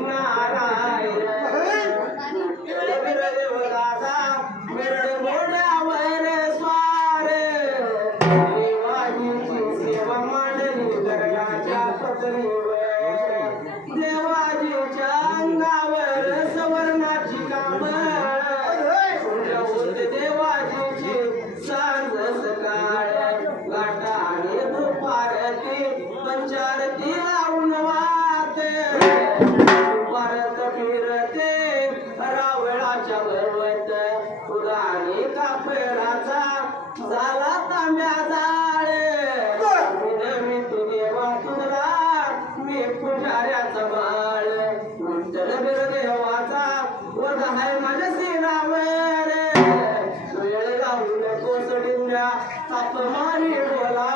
నారాయణ हमारी भला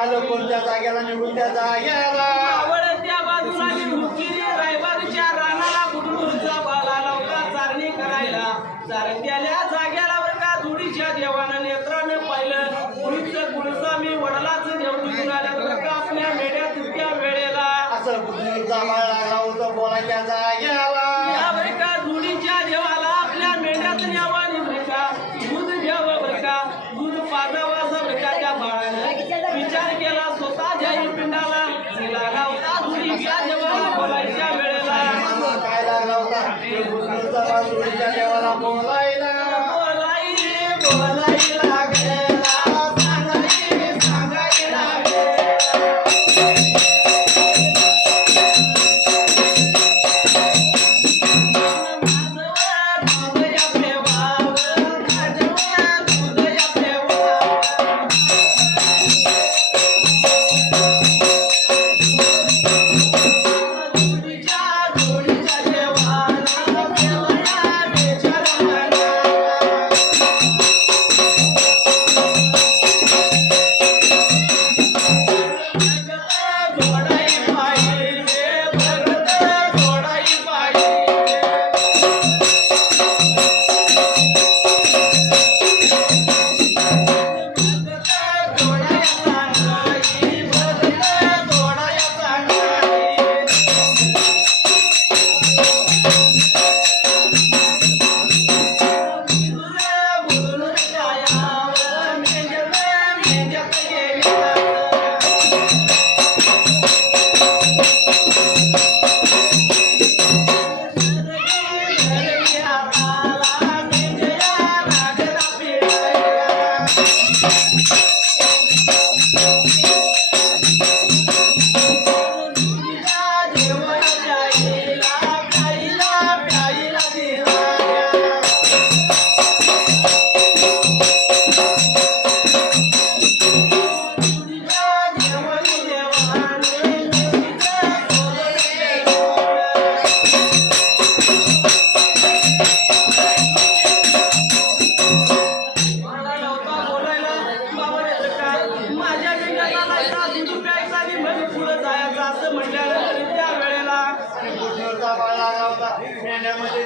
आलं कोणत्या जाग्याला निघून त्या जाग्याला Yeah.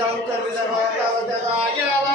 तं सर्वधर्माणां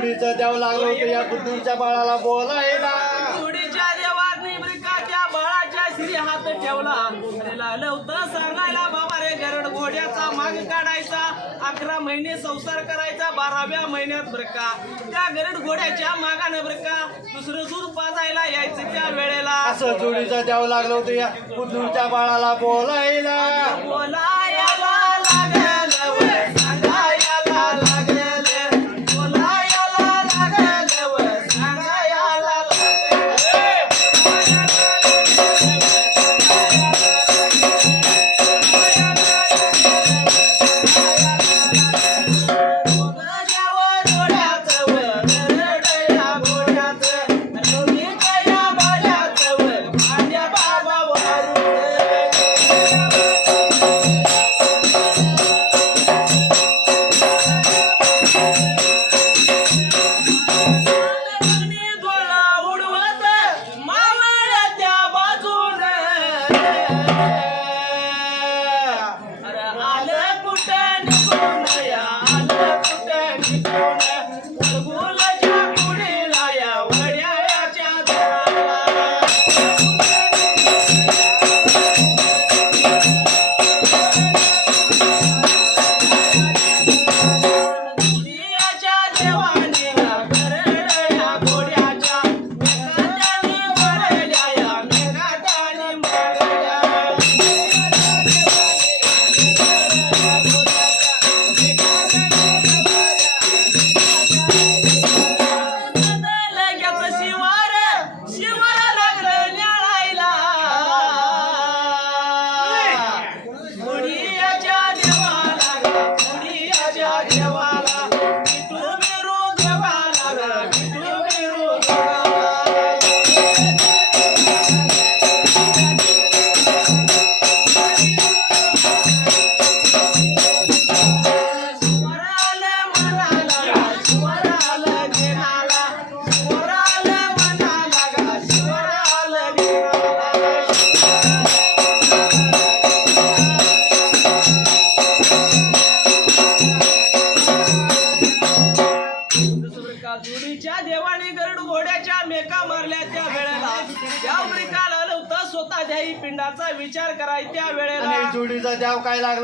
जोडीचं देव लागलो होतं या बुद्धीच्या बाळाला बोलायला जोडीच्या देवाने ब्रिकाच्या बाळाच्या श्री हात ठेवला. लाल सांगायला बाबा रे गरड घोड्याचा माग काढायचा. अकरा महिने संसार करायचा बाराव्या महिन्यात बर का त्या गरड घोड्याच्या मागानं बर का दुसरं सूर पाजायला यायचं त्या वेळेला. असं जोडीचं देव लागलो होतं या बुद्धूच्या बाळाला बोलायला बोला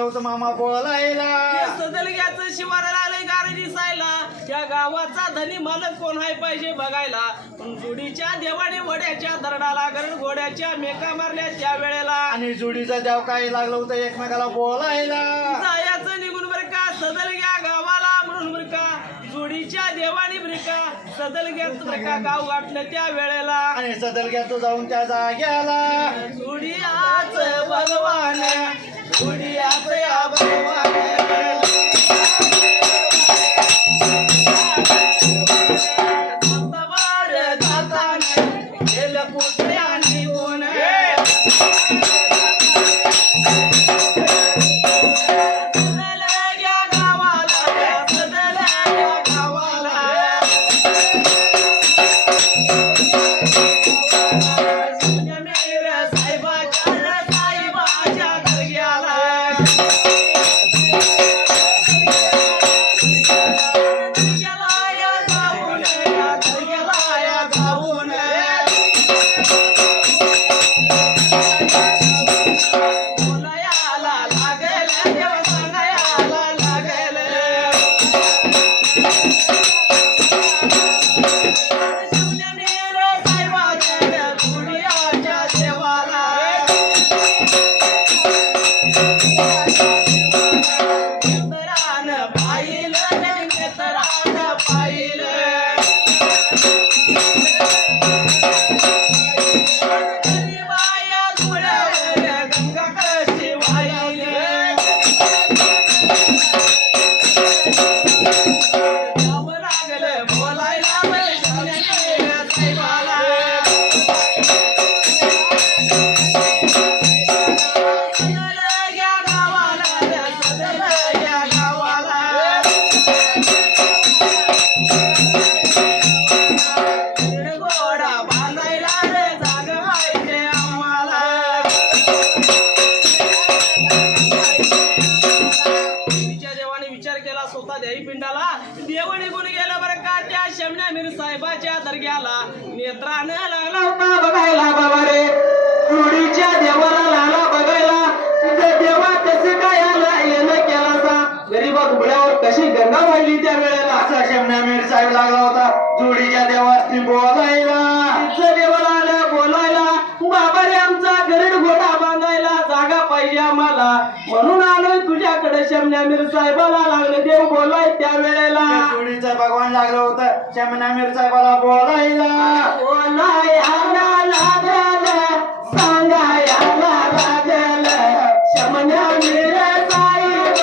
जाऊचं मामा बोलायला. सदलग्याचं शिवाराला आलंय गारे दिसायला. या गावाचा धनी मालक कोण आहे पाहिजे बघायला? पण जुडीच्या देवाने वड्याच्या दरडाला कारण घोड्याच्या मेका मारल्या त्या वेळेला. आणि जुडीचा देव काय लागलं होतं एकमेकाला बोलायला. जायाचं निघून बरं का? सदलग्या गावाला म्हणून बरं का? जुडीच्या देवाने बरं का? सदलग्याचं का गाव गाठलं त्या वेळेला? आणि सदलग्याचं जाऊन त्या जाग्याला. जुडियाच बलवान Put it out I'm a भगवान लागलं होतं. शमना मिरसाहेबाला बोलायला. बोलायला लागला सांगायला लागला. शमना मिरसाहेब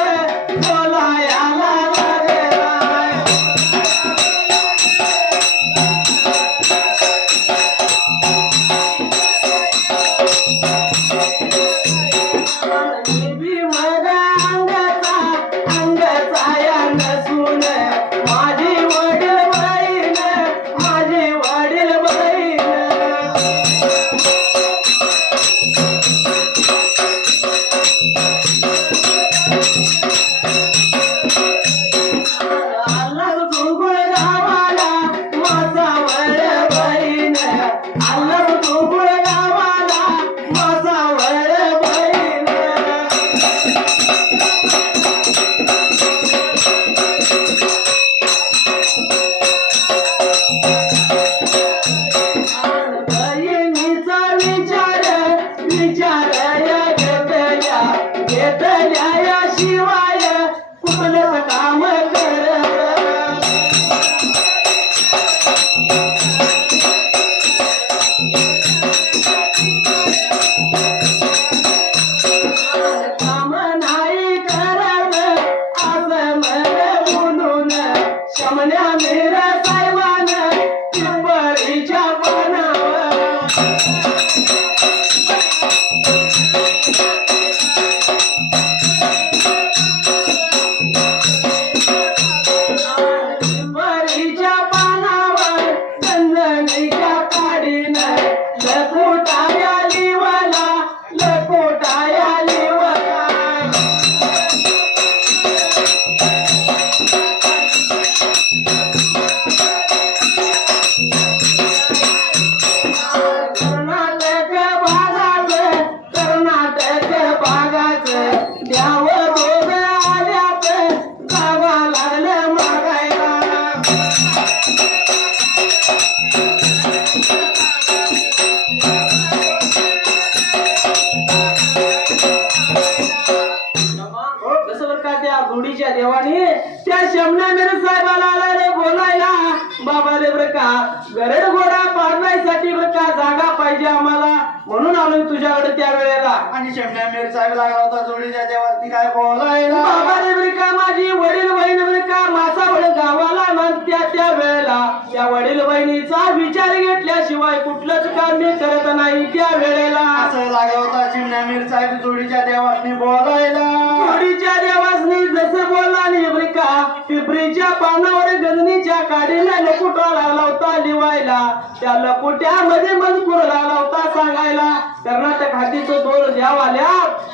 देवानी बोलायला. जोडीच्या देवासनी जसं बोलला नाही बरं का पिपरीच्या पानावर गजनीच्या काडीला लकुटा लागला होता लिवायला. त्या लकुट्यामध्ये मजकूर लागला होता सांगायला. कर्नाटक हातीचं दोर द्यावाल्या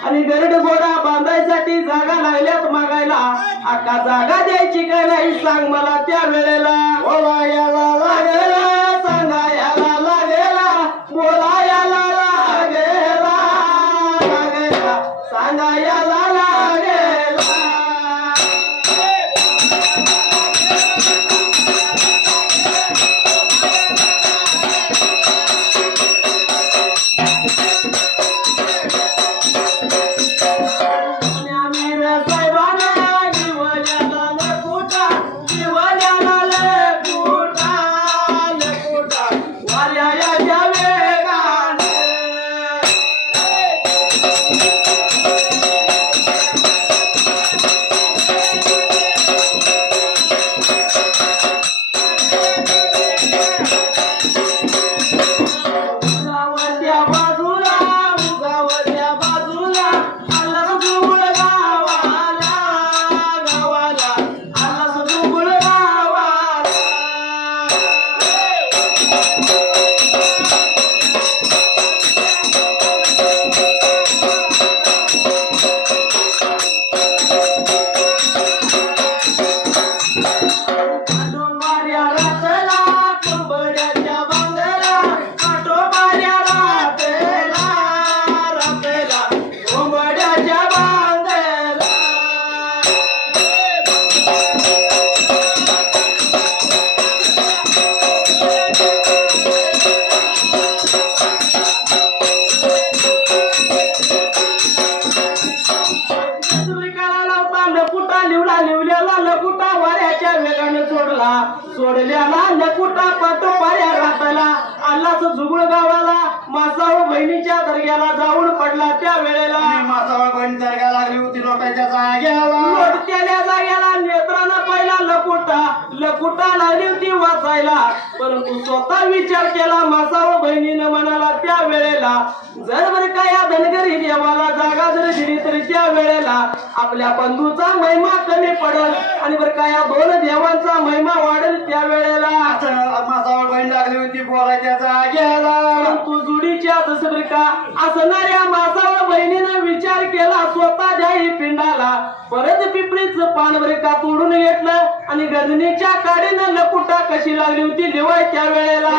आणि गरड घोडा बांधायसाठी जागा लागल्यात मागायला. आका जागा द्यायची काय नाही सांग मला त्या वेळेला. बोलायला. वाल्या করে দাও लकुटा लागली होती वाचायला. परंतु स्वतः विचार केला मासाळ बहिणीनं म्हणाला त्या वेळेला जर बरं का या धनगरी देवाला जागा जर दिली तरी त्या वेळेला आपल्या बंधूचा महिमा कमी पडेल आणि बरं का या दोन देवांचा महिमा वाढेल त्या वेळेला. मासावर बहीण लागली होती बोलायच्या जाग्याला परंतु जुडीच्या जसं बरं का असणाऱ्या मासावर बहिणीनं विचार केला स्वतः द्याही पिंडाला. परत पिपरीचं पान बरे का तोडून घेतलं आणि गजनीच्या काडीनं लकुटा कशी लागली होती लिवाय त्या वेळेला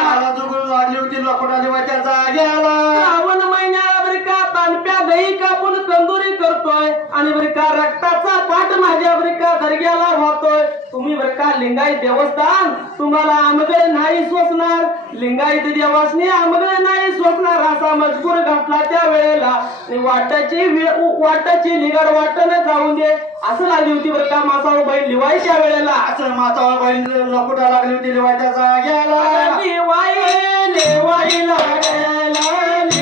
लागली होती लोकोटा देवाच्या जाग्याला. श्रावण महिन्याला बरं का तानप्या दही कापून कंदुरी करतोय आणि बरं का रक्ताचा पाठ माझ्या बरं का दर्ग्याला वाहतोय तुम्ही बरं का लिंगायत देवस्थान तुम्हाला आमगळ नाही सोसणार. लिंगायत देवासनी आमगळ नाही सोसणार असा मजकूर घातला त्या वेळेला वाटाची वाटाची लिगाड वाटण जाऊन दे. असं लागली होती बरं का मासावर बैल लिवायच्या वेळेला. असं मासावर बहीण लोकोटा लागली होती देवाच्या जाग्याला. लिवाई लिवाई लागेला